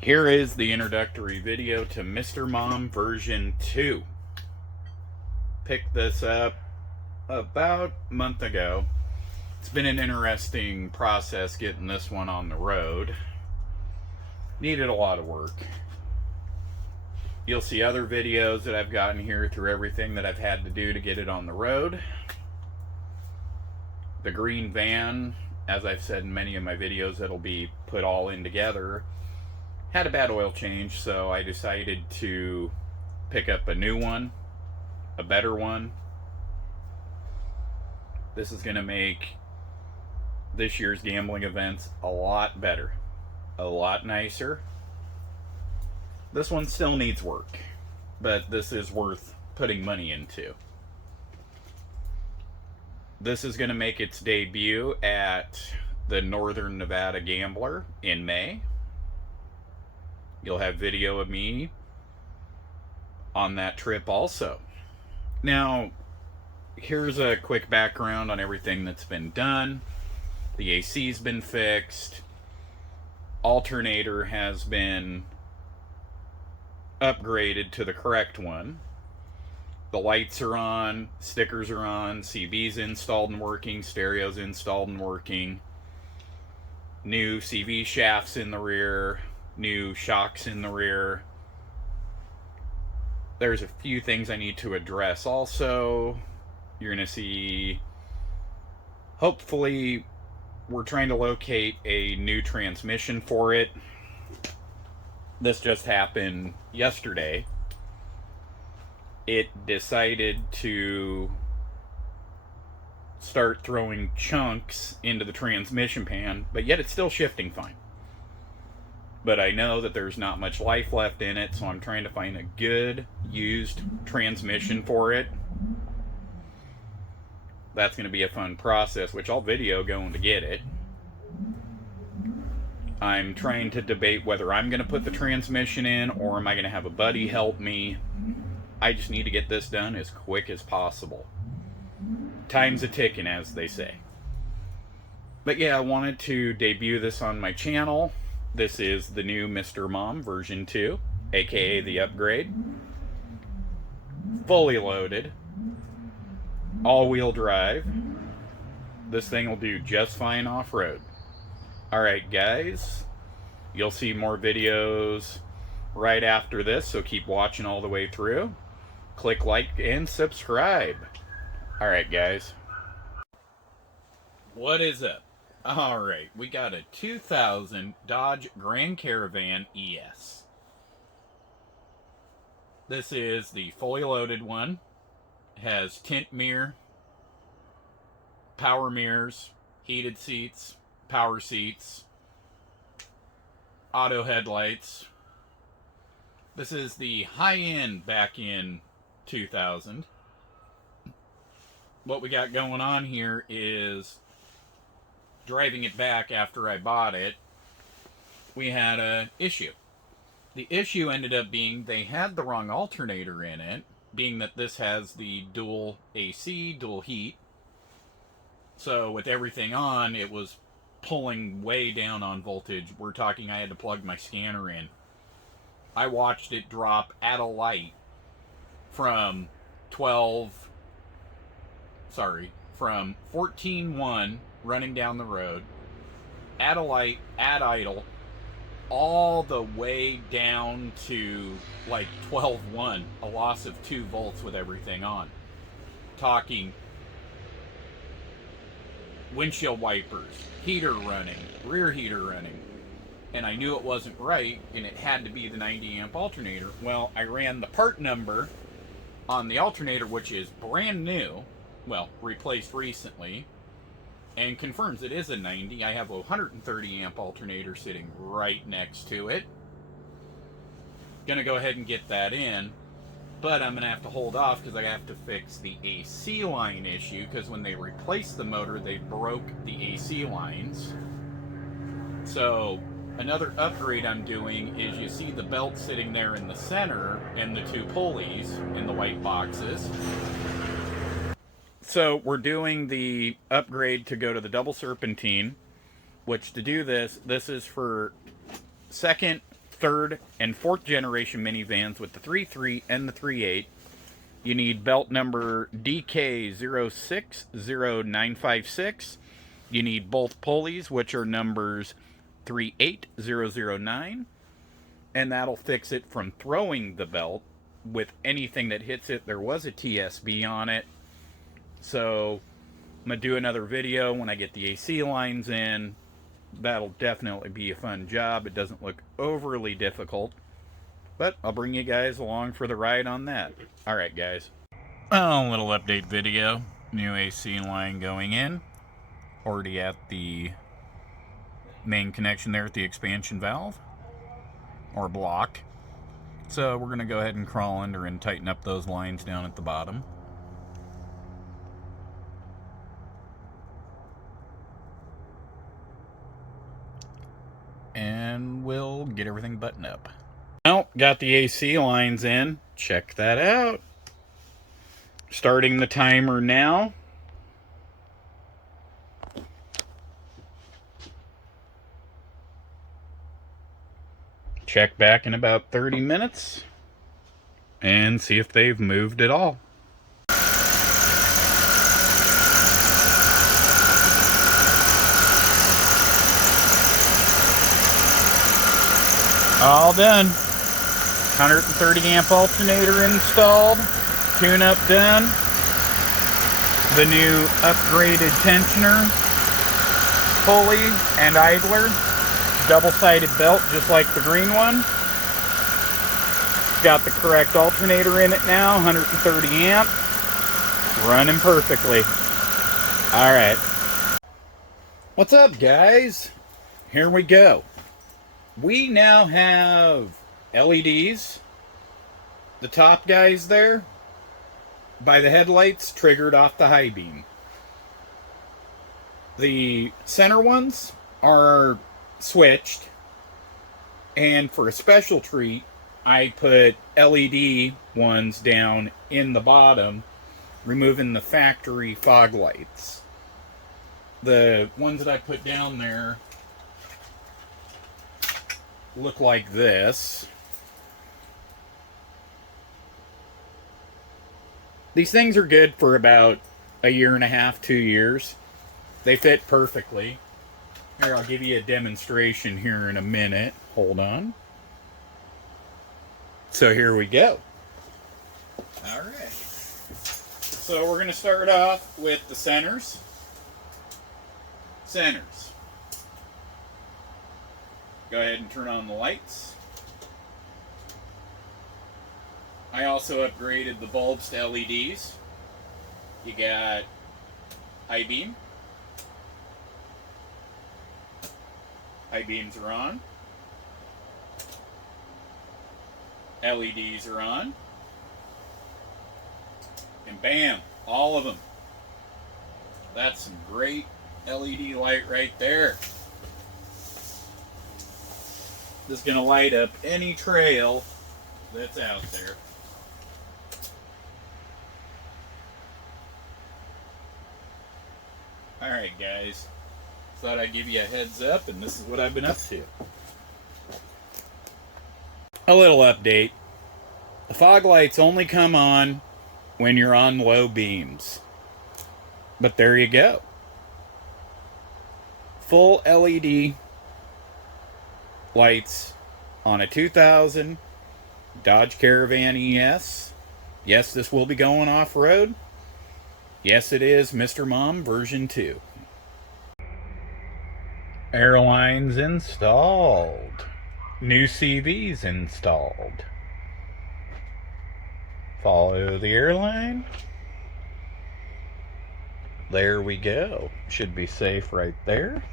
Here is the introductory video to Mr. Mom version 2. Picked this up about a month ago. It's been an interesting process getting this one on the road. Needed a lot of work. You'll see other videos that I've gotten here through everything that I've had to do to get it on the road. The green van, as I've said in many of my videos that'll be put all in together, had a bad oil change, so I decided to pick up a new one, a better one. This is going to make this year's gambling events a lot better, a lot nicer. This one still needs work, but this is worth putting money into. This is going to make its debut at the Northern Nevada Gambler in May. You'll have video of me on that trip also. Now, here's a quick background on everything that's been done. The AC's been fixed. Alternator has been upgraded to the correct one. The lights are on, stickers are on, CV's installed and working, stereo's installed and working. New CV shafts in the rear, new shocks in the rear. There's a few things I need to address also. You're going to see, hopefully, we're trying to locate a new transmission for it. This just happened yesterday. It decided to start throwing chunks into the transmission pan, but yet it's still shifting fine. But I know that there's not much life left in it, so I'm trying to find a good used transmission for it. That's going to be a fun process, which I'll video going to get it. I'm trying to debate whether I'm going to put the transmission in or am I going to have a buddy help me. I just need to get this done as quick as possible. Time's a ticking, as they say. But yeah, I wanted to debut this on my channel. This is the new Mr. Mom version 2, aka the upgrade. Fully loaded. All-wheel drive. This thing will do just fine off-road. Alright guys, you'll see more videos right after this, so keep watching all the way through. Click like and subscribe. Alright guys. What is up? Alright, we got a 2000 Dodge Grand Caravan ES. This is the fully loaded one. It has tint mirror, power mirrors, heated seats, power seats, auto headlights. This is the high-end back-end 2000. What we got going on here is driving it back after I bought it, we had an issue. The issue ended up being they had the wrong alternator in it, being that this has the dual AC, dual heat. So with everything on, it was pulling way down on voltage. We're talking I had to plug my scanner in. I watched it drop at a light from 14.1 running down the road, at a light, at idle, all the way down to like 12.1, a loss of 2 volts with everything on. Talking windshield wipers, heater running, rear heater running. And I knew it wasn't right, and it had to be the 90 amp alternator. Well, I ran the part number on the alternator, which is brand new, well, replaced recently, and confirms it is a 90. I have a 130 amp alternator sitting right next to it. Gonna go ahead and get that in, but I'm gonna have to hold off because I have to fix the AC line issue, because when they replaced the motor, they broke the AC lines. So another upgrade I'm doing is, you see the belt sitting there in the center and the 2 pulleys in the white boxes. So we're doing the upgrade to go to the double serpentine, which to do this is for second third and fourth generation minivans with the 3.3 and the 3.8. You need belt number DK060956. You need both pulleys, which are numbers 38009. And that'll fix it from throwing the belt with anything that hits it. There was a TSB on it. So I'm going to do another video when I get the AC lines in. That'll definitely be a fun job. It doesn't look overly difficult, but I'll bring you guys along for the ride on that. Alright guys. A little update video. New AC line going in. Already at the main connection there at the expansion valve. Or block. So we're going to go ahead and crawl under and tighten up those lines down at the bottom. And we'll get everything buttoned up. Well, got the AC lines in. Check that out. Starting the timer now. Check back in about 30 minutes and see if they've moved at all. All done. 130 amp alternator installed. Tune-up done. The new upgraded tensioner, pulley, and idler. Double-sided belt, just like the green one. Got the correct alternator in it now, 130 amp. Running perfectly. Alright. What's up, guys? Here we go. We now have LEDs. The top guys there, by the headlights, triggered off the high beam. The center ones are switched, and for a special treat, I put LED ones down in the bottom, removing the factory fog lights. The ones that I put down there look like this. These things are good for about a year and a half, 2 years. They fit perfectly. Here, I'll give you a demonstration here in a minute. Hold on. So here we go. Alright. So we're going to start off with the centers. Centers. Go ahead and turn on the lights. I also upgraded the bulbs to LEDs. You got high beam. High beams are on. LEDs are on. And bam, all of them. That's some great LED light right there. This is going to light up any trail that's out there. Alright guys, thought I'd give you a heads up, and this is what I've been up to. A little update. The fog lights only come on when you're on low beams. But there you go. Full LED lights on a 2000 Dodge Caravan ES. Yes, this will be going off-road. Yes, it is Mr. Mom version 2. Airlines installed. New CVs installed. Follow the airline. There we go. Should be safe right there.